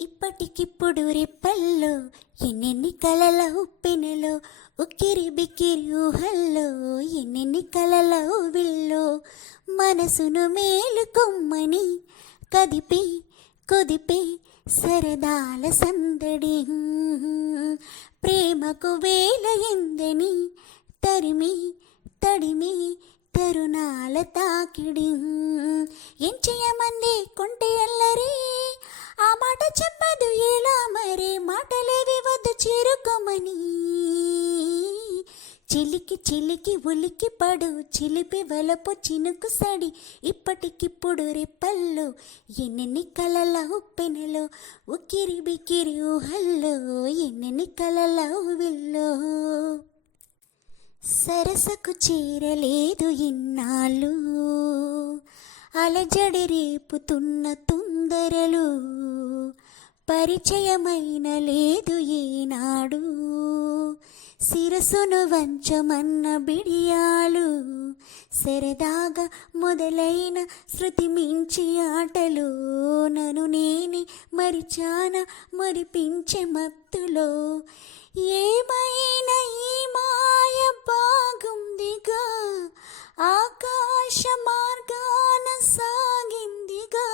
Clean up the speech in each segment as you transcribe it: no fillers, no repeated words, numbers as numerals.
ఇప్పటికిప్పుడు రెప్పల్లో ఎన్నెన్ని కలల ఉప్పెనలో ఉక్కిరి బిక్కిరి ఊహల్లో ఎన్నెన్ని కలల ఊవిల్లో మనసును మేలుకొమ్మని కదిపి కొదిపి సరదాల సందడి ప్రేమకు వేల ఎందని తరిమి తడిమి తరుణాల తాకిడి ఎంచెయ్యమంది కొంటే అల్లరి ఆ మాట చెప్పదు ఎలా మరి మాటలేవి వద్దు చేరుకోమని చిలికి చిలికి ఉలికి పడు చిలిపి వలపు చినుకు సడి ఇప్పటికిప్పుడు రెప్పల్లో ఎన్నెన్ని కలల ఉప్పెనలో ఉక్కిరి బిక్కిరి ఊహల్లో ఎన్నెన్ని కలల ఊవిల్లో సరసకు చేరలేదు ఇన్నాళ్ళు అలజడి రేపుతున్న తొందరలు పరిచయమైన లేదు ఈనాడు శిరసును వంచమన్న బిడియాలు సరదాగా మొదలైన శృతి మించి ఆటలు నన్ను నేనే మరిచాన మరిపించే మత్తులో ఏమైనా ఈ మాయ బాగుందిగా ఆకాశ మార్గాన సాగిందిగా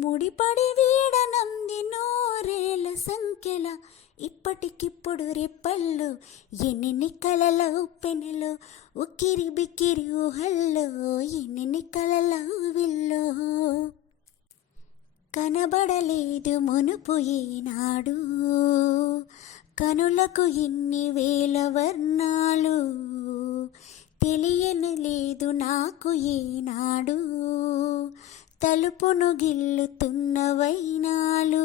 ముడిపడి వీడనంది నోరేల సంఖ్యల ఇప్పటికిప్పుడు రెప్పల్లో ఎన్నెన్ని కలల ఉప్పెనలో ఉక్కిరి బిక్కిరి ఊహల్లో ఎన్నెన్ని కలల ఊవిల్లో కనబడలేదు మునుపు ఈనాడు కనులకు ఇన్ని వేల వర్ణాలు తెలియని లేదు నాకు ఈనాడు తలుపును గిల్లుతున్న వైనాలు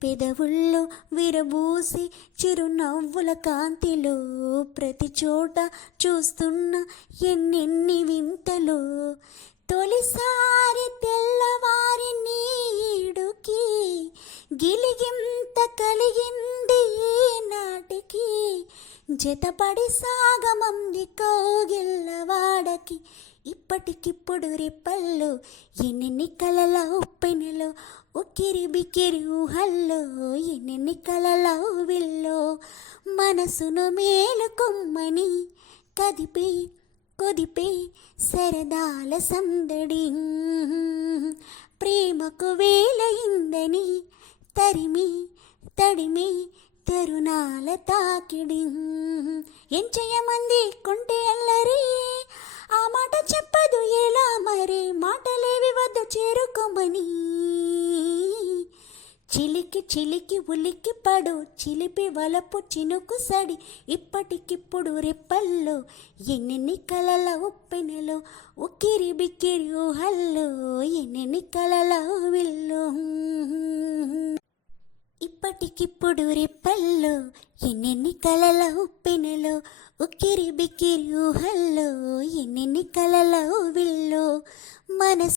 పెదవుల్లో విరబూసి చిరునవ్వుల కాంతిలో ప్రతి చోట చూస్తున్న ఎన్నెన్ని వింతలు తొలిసారి తెల్లవారి నీడుకి గిలిగింత కలిగింది నాటికి జతపడి సాగమంది కౌగిల్లవాడకి ఇప్పటికిప్పుడు రెప్పల్లో ఎన్నెన్ని కలల ఉప్పెనలో ఉక్కిరి బిక్కిరి ఊహల్లో ఎన్నెన్ని కలల ఊవిల్లో మనసును మేలుకొమ్మని కదిపి కొదిపి సరదాల సందడి ప్రేమకు వేలయిందని తరిమి తడిమి తరుణాల తాకిడి ఎంచెయ్యమంది కొంటే అల్లరి ఆ మాట చెప్పదు ఎలా మరి మాటలేవి వద్ద చేరుకోమని చిలికి చిలికి ఉలికి పడు చిలిపి వలపు చినుకు సడి ఇప్పటికిప్పుడు రెప్పల్లో ఎన్నెన్ని కలల ఉప్పెనలో ఉక్కిరి బిక్కిరి ఊహల్లో ఎన్నెన్ని కలల ఊవిల్లో ఇప్పటికిప్పుడు రెప్పల్లో ఎన్నెన్ని కలల ఉప్పెనలో ఉక్కిరి బిక్కిరి ఊహల్లో ఎన్నెన్ని కలల ఊవిల్లో మనసు